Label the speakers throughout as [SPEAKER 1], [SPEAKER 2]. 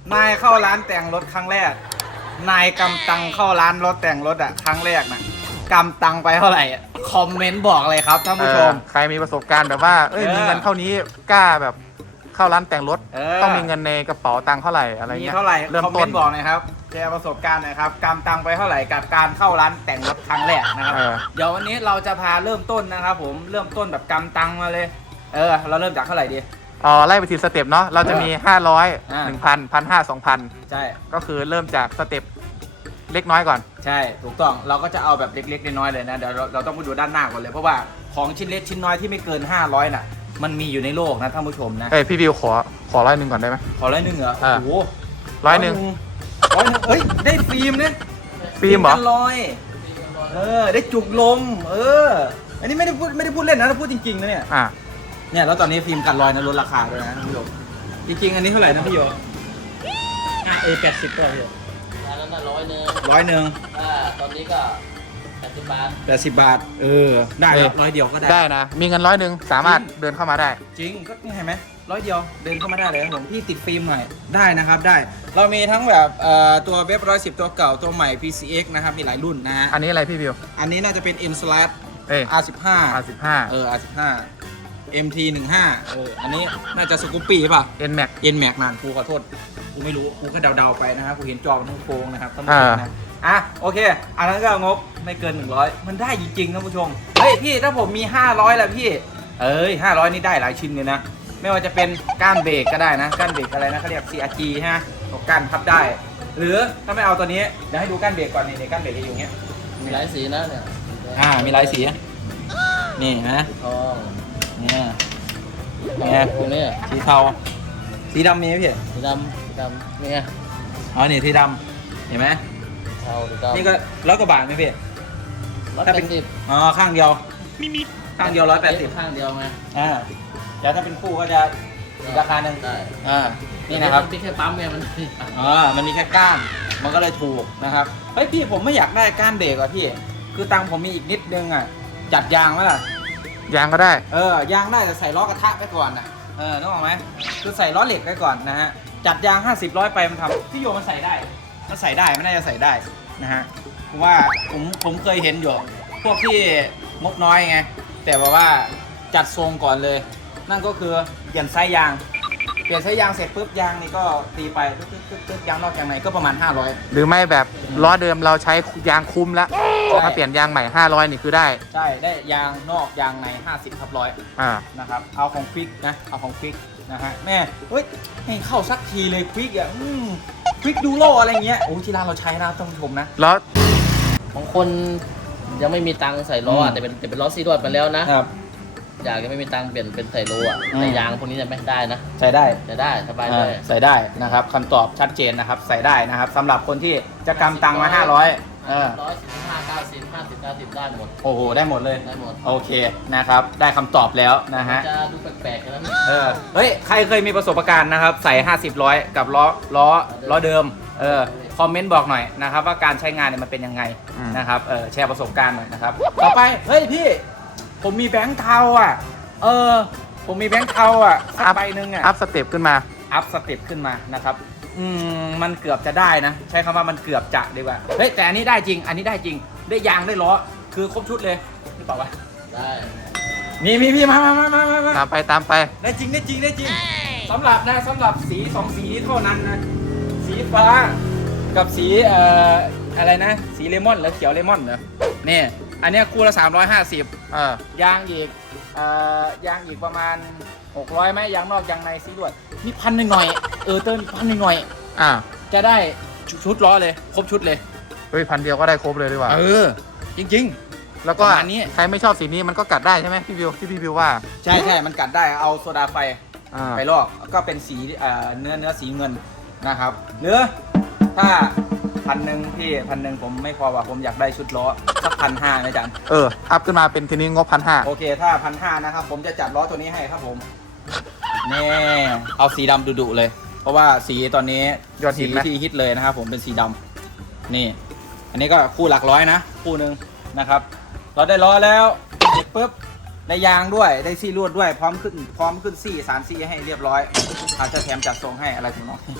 [SPEAKER 1] นายเข้าร้านแต่งรถครั้งแรกนายกำตังเข้าร้านรถแต่งรถอ่ะครั้งแรกนะกำตังไปเท่าไหร่คอมเมนต์บอกเลยครับท่านผู้ชม
[SPEAKER 2] ใครมีประสบการณ์แบบว่ามีเงินเท่านี้กล้าแบบเข้าร้านแต่งรถต้องมีเงินในกระเป๋าตังค์เท่าไหร่อะไรเงี้ย
[SPEAKER 1] มีเท่าไหร่
[SPEAKER 2] เริ่ม
[SPEAKER 1] คอมเม
[SPEAKER 2] ต้น
[SPEAKER 1] นต์บอกหน่อยครับแชร์ประสบการณ์หน่อยครับกำตังไปเท่าไหร่กับการเข้าร้านแต่งรถครั้งแรกนะครับเดี๋ยววันนี้เราจะพาเริ่มต้นนะครับผมเริ่มต้นแบบกำตังมาเลยเราเริ่มจากเท่าไหร่ดี
[SPEAKER 2] ไล่ไปทีสเต็ปเนาะเราจะมี500 1,000 1,500 2,000
[SPEAKER 1] ใช่
[SPEAKER 2] ก็คือเริ่มจากสเต็ปเล็กน้อยก่อน
[SPEAKER 1] ใช่ถูกต้องเราก็จะเอาแบบเล็กๆน้อยๆเลยนะเดี๋ยวเราต้องไปดูด้านหน้าก่อนเลยเพราะว่าของชิ้นเล็กชิ้นน้อยที่ไม่เกิน500น่ะมันมีอยู่ในโลกนะท่านผู้ชมนะ
[SPEAKER 2] พี่วิวขอ100ก่อนได้ไหม
[SPEAKER 1] ขอ100เหรอโอ้โห
[SPEAKER 2] 100
[SPEAKER 1] เฮ้ยได้ฟิล์มเนี่ย
[SPEAKER 2] ฟิล์มเหรอ
[SPEAKER 1] ได้จุกลมอันนี้ไม่ได้พูดเล่นนะเราพูดจริงๆนะเนี่ยแล้วตอนนี้ฟิล์มกันรอยนะลดราคาด้วยนะท่านผู้ชมจริงๆอันนี้เท่าไหร่นะพี่โย80ตัวพี่โย
[SPEAKER 3] อันนั้นน่ะ100 ตอนนี้ก็80 บาท
[SPEAKER 1] ได้100เดียวก็ได้
[SPEAKER 2] ได้นะมีเงิน100สามารถเดินเข้ามาได้
[SPEAKER 1] จริงก็นี่เห็นไหม100เดียวเดินเข้ามาได้เลยครับผมพี่ติดฟิล์มหน่อยได้นะครับได้เรามีทั้งแบบตัวเว็บ110ตัวเก่าตัวใหม่ PCX นะครับมีหลายรุ่นนะฮะ
[SPEAKER 2] อันนี้อะไรพี่วิว
[SPEAKER 1] อันนี้น่าจะเป็น M Slash R15 R15 MT15 อันนี้น่าจะสกูปปี้ป่ะ
[SPEAKER 2] NMAX
[SPEAKER 1] นานกูขอโทษกูไม่รู้กูก็เดาๆไปนะครับกูเห็นจอมันโค้งนะครับท่านผู้ชมนะโอเคอันนั้นก็งบไม่เกิน100มันได้จริงๆท่านผู้ชมเฮ้ยพี่ถ้าผมมี500แล้วพี่500นี่ได้หลายชิ้นเลยนะไม่ว่าจะเป็นก้านเบรกก็ได้นะก้านเบรกอะไรนะเขาเรียก CRG ฮะก้านพับได้หรือถ้าไม่เอาตัวนี้เดี๋ยวให้ดูก้านเบรกก่อนนี่ก้านเบรกจะอยู่อย่างเงี้ย
[SPEAKER 3] มีหลายสีนะเนี่ย
[SPEAKER 1] มีหลายสีนี่นะ
[SPEAKER 3] ทอง
[SPEAKER 1] เนี่ย
[SPEAKER 3] ตรงนี้
[SPEAKER 1] สีเทาสีดำมีไหมพี่
[SPEAKER 3] สีดำนี่
[SPEAKER 1] นี่สีดำเห็นไหม
[SPEAKER 3] เทาสีดำ
[SPEAKER 1] นี่ก็100 กว่าบาทไหมพี่
[SPEAKER 3] ถ้าเป็น
[SPEAKER 1] ข้างเดียวข้างเดียว180
[SPEAKER 3] ข้างเดียวไง
[SPEAKER 1] เดี๋ยวถ้าเป็นคู่ก็จะอีกราคาหนึ่ง
[SPEAKER 3] ได้
[SPEAKER 1] นี่นะครับ
[SPEAKER 3] มันแค่ปั๊มไงมัน
[SPEAKER 1] มันมีแค่ก้านมันก็เลยถูกนะครับเฮ้ยพี่ผมไม่อยากได้ก้านเบรกอ่ะพี่คือตังผมมีอีกนิดนึงอ่ะจัดยางไหมล่ะ
[SPEAKER 2] ยางก็ได้
[SPEAKER 1] ยางได้แต่ใส่ล้อกระทะไปก่อนนะนึกออกไหมคือใส่ล้อเหล็กไปก่อนนะฮะจัดยาง50-100ไปมันทำพี่โยมันใส่ได้มันน่าจะใส่ได้นะฮะเพราะว่าผมเคยเห็นอยู่พวกที่งบน้อยไงแต่ว่าจัดทรงก่อนเลยนั่นก็คือเปลี่ยนไส้ยางเสร็จปุ๊บยางนี่ก็ตีไปตึ๊ดยางนอกยางในก็ประมาณ500
[SPEAKER 2] หรือไม่แบบล้อเดิมเราใช้ยางคุ้มแล้วมาเปลี่ยนยางใหม่500นี่คือได้
[SPEAKER 1] ได้ยางนอกยางใน50/100นะครับเอาของควิกนะฮะแม่เฮ้ยให้เข้าสักทีเลยควิกอ่ะควิกดูโลอะไรเงี้ยโอ้ที่ร้านเราใช้นะท่านผู้ชมนะ
[SPEAKER 2] แล้ว
[SPEAKER 3] ของคนยังไม่มีตังค์ใส่ล้อแต่เป็นล้อซีดอดไปแล้วนะครับอยากจะไม่มีตังค์เปลี่ยนเป็นใส่โลแต่ยางพวกนี้จะไม่ได้นะ
[SPEAKER 1] ใส่ได้
[SPEAKER 3] สบายเลย
[SPEAKER 1] ใส่ได้นะครับคำตอบชัดเจนนะครับใส่ได้นะครับสำหรับคนที่จะกำตังมา500
[SPEAKER 3] 145 90 ได้หมด
[SPEAKER 1] โอ้โหได้หมดเลย
[SPEAKER 3] ได้หมด
[SPEAKER 1] โอเคนะครับได้คำตอบแล้วนะฮะ
[SPEAKER 3] จะดูแปลกๆกันแล้ว
[SPEAKER 1] เฮ้ยใครเคยมีประสบการณ์นะครับใส่50-100กับล้อเดิมคอมเมนต์บอกหน่อยนะครับว่าการใช้งานเนี่ยมันเป็นยังไงนะครับแชร์ประสบการณ์หน่อยนะครับต่อไปเฮ้ยพี่ผมมีแบงค์เทาผมมีแบงค์เทาสักใบหนึ่ง
[SPEAKER 2] อัพสเต็ปขึ้นมา
[SPEAKER 1] นะครับมันเกือบจะได้นะใช้คำว่ามันเกือบจะดีกว่าเฮ้ยแต่อันนี้ได้จริงได้ยางได้ล้อคือครบชุดเลยหรือเปล่าวะ
[SPEAKER 3] ได้
[SPEAKER 1] มีพี่มา
[SPEAKER 2] ตามไป
[SPEAKER 1] ได้จริงสำหรับสี2สีเท่านั้นนะสีฟ้ากับสีอะไรนะสีเลมอนหรือเขียวเลมอนเหรอนี่อันนี้คู่ละ350ยางอีกประมาณ600ไหมยางนอกยางในซีดวดนี่1,000หน่อยเติม1,000หน่อยจะได้ชุดล้อเลยครบชุดเลย
[SPEAKER 2] เฮ้ย1,000เดียวก็ได้ครบเลยดีกว่า
[SPEAKER 1] จริง
[SPEAKER 2] แล้วก็อันนี้ใครไม่ชอบสีนี้มันก็กัดได้ใช่ไหมพี่วิวว่า
[SPEAKER 1] ใช่มันกัดได้เอาโซดาไฟไปลอกก็เป็นสีเนื้อสีเงินนะครับหรือถ้า1,000พี่1,000ผมไม่พอว่ะผมอยากได้ชุดล้อสัก1,500นะจัน
[SPEAKER 2] อัพขึ้นมาเป็นทีนี้งบ1,500
[SPEAKER 1] โอเคถ้า1,500นะครับผมจะจัดล้อตัวนี้ให้ครับผมนี่เอาสีดำดุๆเลยเพราะว่าสีตอนนี้
[SPEAKER 2] ยอดฮิต
[SPEAKER 1] ที่ฮิตเลยนะครับผมเป็นสีดำนี่อันนี้ก็คู่หลักร้อยนะคู่หนึ่งนะครับเราได้ล้อแล้วเสร็จปุ๊บได้ยางด้วยได้ซี่ลวดด้วยพร้อมขึ้นซี่3ซี่ให้เรียบร้อยอาจจะแถมจัดทรงให้อะไรถึงน้อง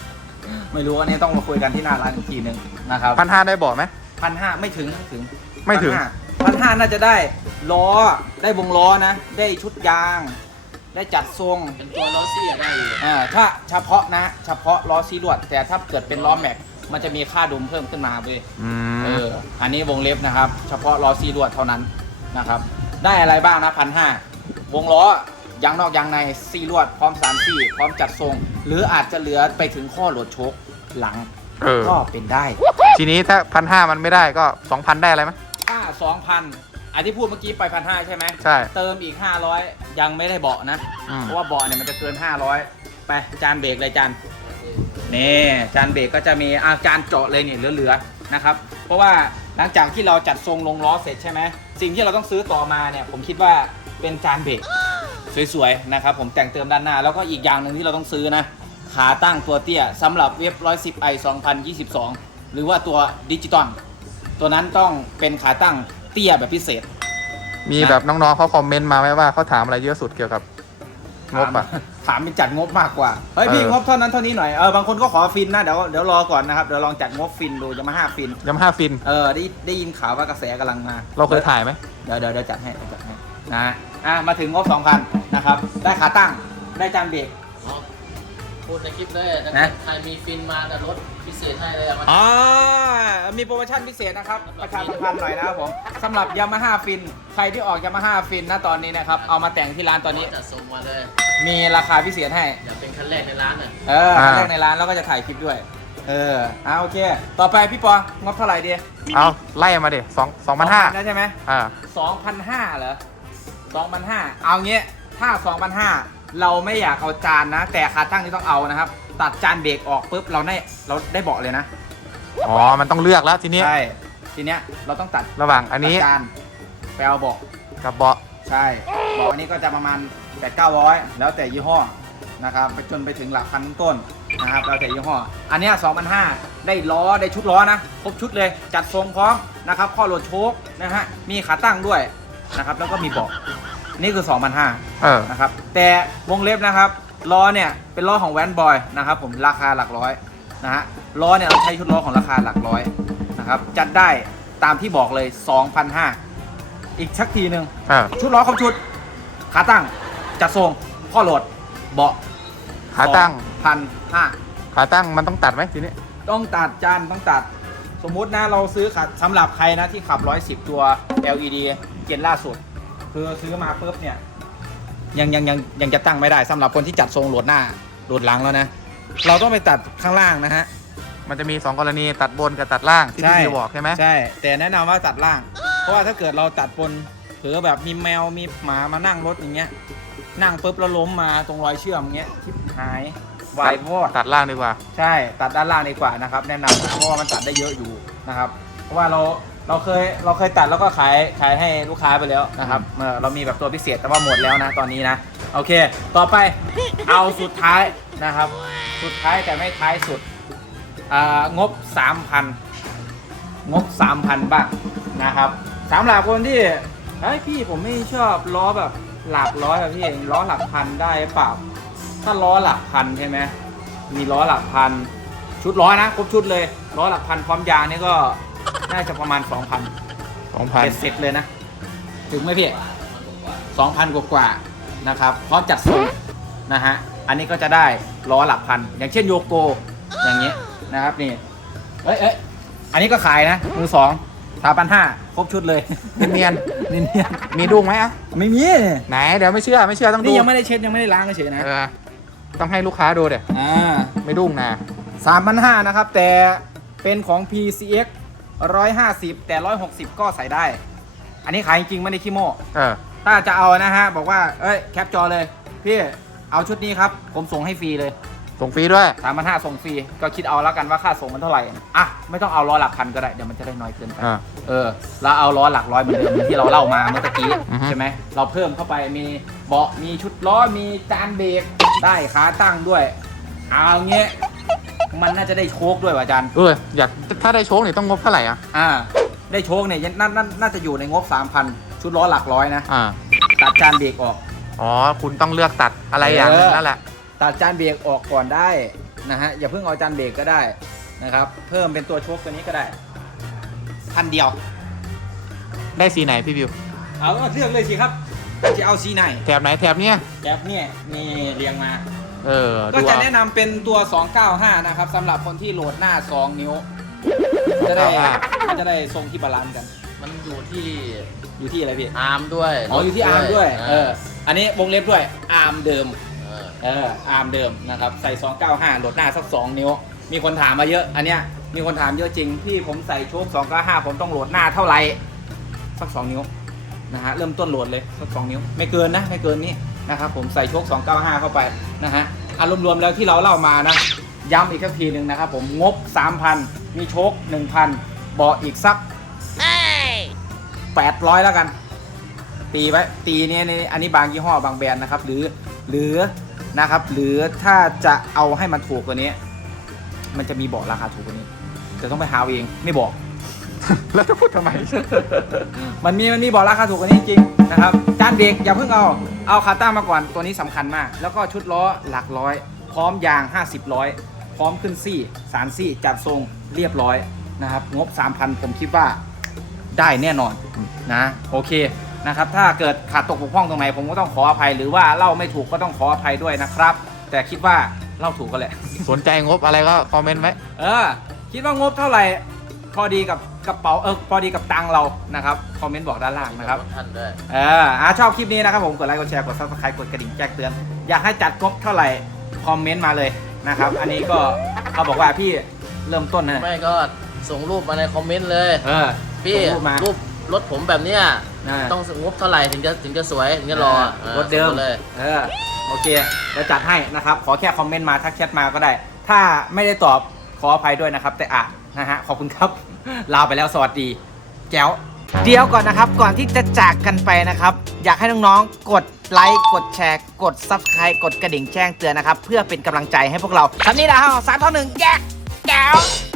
[SPEAKER 1] ไม่รู้อันนี้ต้องมาคุยกันที่หน้าร้านอีกทีหนึ่งนะครับ
[SPEAKER 2] 1,500ได้บอกไหม
[SPEAKER 1] 1,500ไม่ถึง
[SPEAKER 2] ไม่ถึง
[SPEAKER 1] 1,500น่าจะได้ล้อได้วงล้อนะ ได้ชุดยาง ได้จัดทรง
[SPEAKER 3] เป็นตัวล้อซี่ได้อยู่
[SPEAKER 1] ถ้าเฉพาะนะเฉพาะล้อซีลวด แต่ถ้าเกิดเป็นล้อแม็กมันจะมีค่าดุมเพิ่มขึ้นมาเว้ย อันนี้วงเล็บนะครับ เฉพาะล้อซีลวดเท่านั้นนะครับ ได้อะไรบ้างนะ1,500วงล้อยางนอกยางในซีลวดพร้อม3ซี่พร้อมจัดทรง หรืออาจจะเหลือไปถึงข้อโหลดโชคหลังก็เป็นได้
[SPEAKER 2] ทีนี้ถ้า1,500มันไม่ได้ก็ 2,000 ได้อะไรไหม
[SPEAKER 1] ถ้า 2,000 อันที่พูดเมื่อกี้ไป1,500ใช่ไหม
[SPEAKER 2] ใช่
[SPEAKER 1] เติมอีก500ยังไม่ได้เบาะนะ เพราะว่าเบาะเนี่ยมันจะเกิน500ไปจานเบรกเลยจานนี่จานเบรกก็จะมีจานเจาะเลยเนี่ยเหลือๆนะครับเพราะว่าหลังจากที่เราจัดทรงลงล้อเสร็จใช่ไหมสิ่งที่เราต้องซื้อต่อมาเนี่ยผมคิดว่าเป็นจานเบรกสวยๆนะครับผมแต่งเติมด้านหน้าแล้วก็อีกอย่างหนึ่งที่เราต้องซื้อนะขาตั้งตัวเตี้ยสำหรับเว็บ 110i 2022 หรือว่าตัวดิจิตอลตัวนั้นต้องเป็นขาตั้งเตี้ยแบบพิเศษ
[SPEAKER 2] มีแบบน้องๆเขาคอมเมนต์มาไหมว่าเขาถามอะไรเยอะสุดเกี่ยวกับงบอ่ะ
[SPEAKER 1] ถามเป็นจัดงบมากกว่าเฮ้ยพี่งบเท่านั้นเท่านี้หน่อยบางคนก็ขอฟินนะเดี๋ยวรอก่อนนะครับเดี๋ยวลองจัดงบฟินดูYamahaฟิน
[SPEAKER 2] Yamaha ฟิน
[SPEAKER 1] ได้ยินข่าวว่ากระแสกำลังมา
[SPEAKER 2] เราเคยถ่ายไหม
[SPEAKER 1] เดี๋ยวจัดให้นะมาถึงงบ 2,000 นะครับได้ขาตั้งได้จานเบรก
[SPEAKER 3] พูดในคลิปเลย
[SPEAKER 1] นะ
[SPEAKER 3] ใครมีฟินมาแต่รถพิเศษให้เลยมา
[SPEAKER 1] มีโปรโมชั่นพิเศษนะครับประชาสัมพันธ์หน่อยนะครับผมสำหรับ Yamaha ฟินใครที่ออก Yamaha ฟินนะตอนนี้นะครับเอามาแต่งที่ร้านตอนนี้
[SPEAKER 3] จัดส่งมาเลย
[SPEAKER 1] มีราคาพิเศษให้
[SPEAKER 3] อย่าเป็นคันแรกในร้านเลย
[SPEAKER 1] ครั้งแรกในร้านแล้วก็จะถ่ายคลิปด้วยโอเคต่อไปพี่ปองบเท่าไหร่ดี
[SPEAKER 2] เอาไล่มาดิ2,500
[SPEAKER 1] นะใช่ไหม 2,500เหรอ 2,500เอางี้ถ้า 2,500เราไม่อยากเอาจานนะ แต่ขาตั้งนี่ต้องเอานะครับ ตัดจานเบรกออกปุ๊บเราได้เบาะเลยนะ
[SPEAKER 2] อ๋อมันต้องเลือกแล้วทีนี้
[SPEAKER 1] ใช่ทีเนี้ยเราต้องตัด
[SPEAKER 2] ระหว่างอันนี้
[SPEAKER 1] ตัดจานไปเอาเบาะ
[SPEAKER 2] กับเบาะ
[SPEAKER 1] ใช่เบาะอันนี้ก็จะประมาณ 8-900 แล้วแต่ยี่ห้อนะครับไปจนไปถึงหลักพันต้นนะครับแล้วแต่ยี่ห้ออันเนี้ย 2,500ได้ล้อได้ชุดล้อนะครบชุดเลยจัดทรงพร้อมนะครับข้อโหลดโชคนะฮะมีขาตั้งด้วยนะครับแล้วก็มีเบาะนี่คือ 2,500นะครับแต่วงเล็บนะครับล้อเนี่ยเป็นล้อของแวนบอยนะครับผมราคาหลักร้อยนะฮะล้อเนี่ยเราใช้ชุดล้อของราคาหลักร้อยนะครับจัดได้ตามที่บอกเลย 2,500อีกสักทีหนึ่งชุดล้อครบชุดขาตั้งจัดทรงข้อโหลดเบาะ
[SPEAKER 2] ขาตั้ง
[SPEAKER 1] 1,500
[SPEAKER 2] ขาตั้งมันต้องตัดไหมทีนี้
[SPEAKER 1] ต้องตัดจานต้องตัดสมมุตินะเราซื้อขาสำหรับใครนะที่ขับ110ตัว LED เจนล่าสุดคือซื้อมาปุ๊บเนี่ยยังจะตั้งไม่ได้สำหรับคนที่จัดทรงโหลดหน้าโหลดหลังแล้วนะเราต้องไปตัดข้างล่างนะฮะ
[SPEAKER 2] มันจะมี2กรณีตัดบนกับตัดล่างที่พี่บอกใช่ไหม
[SPEAKER 1] ใช่แต่แนะนำว่าตัดล่าง เพราะว่าถ้าเกิดเราตัดบนเผื่อแบบมีแมวมีหมามานั่งรถอย่างเงี้ยนั่งปุ๊บแล้วล้มมาตรงรอยเชื่อมอย่างเงี้ยทิพหายวายวอด
[SPEAKER 2] ตัดล่างดีกว่า
[SPEAKER 1] ใช่ตัดด้านล่างดีกว่านะครับแนะนำเพราะว่ามันตัดได้เยอะอยู่นะครับเพราะว่าเราเคยตัดแล้วก็ขายให้ลูกค้าไปแล้วนะครับเรามีแบบตัวพิเศษแต่ว่าหมดแล้วนะตอนนี้นะโอเคต่อไปเอาสุดท้ายนะครับสุดท้ายแต่ไม่ท้ายสุดงบ 3,000 งบ 3,000 บ้างนะครับสำหรับคนที่เฮ้ยพี่ผมไม่ชอบล้อแบบหลักร้อยแบบพี่เองล้อหลักพันได้เปล่าถ้าล้อหลักพันใช่ไหมมีล้อหลักพันชุดล้อนะครบชุดเลยล้อหลักพันพร้อมยางนี่ก็น่าจะประมาณ 2,000 เสร็จเลยนะถึงไหมพี่ 2,000 กว่าๆนะครับพร้อมจัดทรงนะฮะอันนี้ก็จะได้ล้อหลักพันอย่างเช่นโยโกอย่างเงี้ยนะครับนี่อันนี้ก็ขายนะมือ2 3,500 ครบชุดเลย
[SPEAKER 2] เนียน มีดุ้งไหมอ่ะ
[SPEAKER 1] ไม่มี
[SPEAKER 2] ไหนเดี๋ยวไม่เชื่อต้องดู
[SPEAKER 1] นี่ยังไม่ได้เช็ดยังไม่ได้ล้างเฉยนะ
[SPEAKER 2] ต้องให้ลูกค้าดูเดี๋ยวไม่ดุ้งนะ
[SPEAKER 1] 3,500 นะครับแต่เป็นของ PCX 150 แต่ 160 ก็ใส่ได้อันนี้ขายจริงๆไม่ได้ขี้โม้ถ้าจะเอานะฮะบอกว่าแคปจอเลยพี่เอาชุดนี้ครับผมส่งให้ฟรีเลย
[SPEAKER 2] ส่งฟรีด้วย
[SPEAKER 1] 3,500 ส่งฟรีก็คิดเอาแล้วกันว่าค่าส่งมันเท่าไหร่ไม่ต้องเอาล้อหลักพันก็ได้เดี๋ยวมันจะได้น้อยเกินไปเราเอาล้อหลักร้อยเหมือนเดิมที่เราเล่ามาเมื่อตะกี้ใช่ไหมเราเพิ่มเข้าไปมีเบาะมีชุดล้อมีจานเบรกได้ขาตั้งด้วยเอาเงี้ยมันน่าจะได้โชคด้วยว่ะอาจารย์
[SPEAKER 2] อยากถ้าได้โชคเนี่ยต้องงบเท่าไหร่
[SPEAKER 1] ได้โชคเนี่ยน่าจะอยู่ในงบ 3,000 ชุดล้อหลักร้อยนะตัดจานเบรกออก
[SPEAKER 2] คุณต้องเลือกตัดอะไรอย่างนั้นแหละ
[SPEAKER 1] ตัดจานเบรกออกก่อนได้นะฮะอย่าเพิ่งเอาจานเบรกก็ได้นะครับเพิ่มเป็นตัวโชคตัวนี้ก็ได้พันเดียว
[SPEAKER 2] ได้สีไหนพี่บิว
[SPEAKER 1] เอาเลือกเลยสิครับจะเอาสีไหน
[SPEAKER 2] แถบไหนแถบเนี้ย
[SPEAKER 1] แก๊ปเนี่ยมีเรียงมา ก็
[SPEAKER 2] ดู
[SPEAKER 1] จะ
[SPEAKER 2] เอา
[SPEAKER 1] แนะนำเป็นตัว 295 นะครับสำหรับคนที่โหลดหน้า 2 นิ้ว จะได้จะได้ทรงที่บาลานซ์กัน
[SPEAKER 3] มันอยู่ที่
[SPEAKER 1] อยู่ที่อะไรพี่
[SPEAKER 3] อาร์มด้วย
[SPEAKER 1] อ๋ออยู่ที่อาร์มด้วย
[SPEAKER 3] อ่า
[SPEAKER 1] อันนี้วงเล็บด้วยอาร์มเดิม
[SPEAKER 3] เออ
[SPEAKER 1] อาร์มเดิมนะครับใส่ 295 โหลดหน้าสัก 2 นิ้ว มีคนถามมาเยอะอันเนี้ยมีคนถามเยอะจริงที่ผมใส่โชค 295 ผมต้องโหลดหน้าเท่าไหร่สัก 2 นิ้วนะฮะเริ่มต้นโหลดเลยสัก 2 นิ้วไม่เกินนะไม่เกินนี้นะครับผมใส่โชค 295 เข้าไปนะฮะรวมๆแล้วที่เราเล่ามานะย้ำอีกสักทีหนึ่งนะครับผมงบ 3,000 มีโชค 1,000เบาะอีกสัก 800 แล้วกันตีไว้ตีเนี่ยอันนี้บางยี่ห้อบางแบรนด์นะครับหรือนะครับหรือถ้าจะเอาให้มันถูกกว่านี้มันจะมีเบาะราคาถูกกว่านี้แต่ต้องไปหาเองไม่บอก
[SPEAKER 2] แล้วจะพูดทำไม
[SPEAKER 1] มันมีเบาะราคาถูกกว่านี้จริงนะครับจานเบรกอย่าเพิ่งเอาคาต้ามาก่อนตัวนี้สำคัญมากแล้วก็ชุดล้อหลักร้อยพร้อมยาง50ร้อยพร้อมขึ้นซี่สารซี่จัดทรงเรียบร้อยนะครับงบ 3,000 ผมคิดว่าได้แน่นอนนะโอเคนะครับถ้าเกิดขาดตกบกพร่องตรงไหนผมก็ต้องขออภัยหรือว่าเล่าไม่ถูกก็ต้องขออภัยด้วยนะครับแต่คิดว่าเล่าถูกกันแหละ
[SPEAKER 2] สนใจงบอะไรก็คอมเมนต์ไว้
[SPEAKER 1] คิดว่างบเท่าไหร่พอดีกับกระเป๋าพอดีกับตังค์เรานะครับคอมเมนต์บอกด้านล่างนะครับ
[SPEAKER 3] ท่านด้วย
[SPEAKER 1] ชอบคลิปนี้นะครับผมกดไลค์กดแชร์กด Subscribe กดกระดิ่งแจ้งเตือนอยากให้จัดงบเท่าไหร่คอมเมนต์มาเลยนะครับอันนี้ก็เขาบอกว่าพี่เริ่มต้นนะ
[SPEAKER 3] ไม่ก็ส่งรูปมาในคอมเมนต์เลย พี่
[SPEAKER 1] ส่งรูปมา
[SPEAKER 3] รูปรถผมแบบเนี้ย
[SPEAKER 1] อ่า
[SPEAKER 3] ต้องงบเท่าไหร่ถึงจะสวยถึงจะรอ
[SPEAKER 1] รถเดิม
[SPEAKER 3] ส่งาเลย
[SPEAKER 1] โอเคจะจัดให้นะครับขอแค่คอมเมนต์มาทักแชทมาก็ได้ ถ้าไม่ได้ตอบขออภัยด้วยนะครับแต่นะฮะขอบคุณครับลาไปแล้วสวัสดีแจ๋วเดี๋ยวก่อนนะครับก่อนที่จะจากกันไปนะครับอยากให้น้องๆกดไลค์กดแชร์กด Subscribe กดกระดิ่งแจ้งเตือนนะครับเพื่อเป็นกำลังใจให้พวกเราทำนี้นะฮะ3 2 1แยกแจ๋ว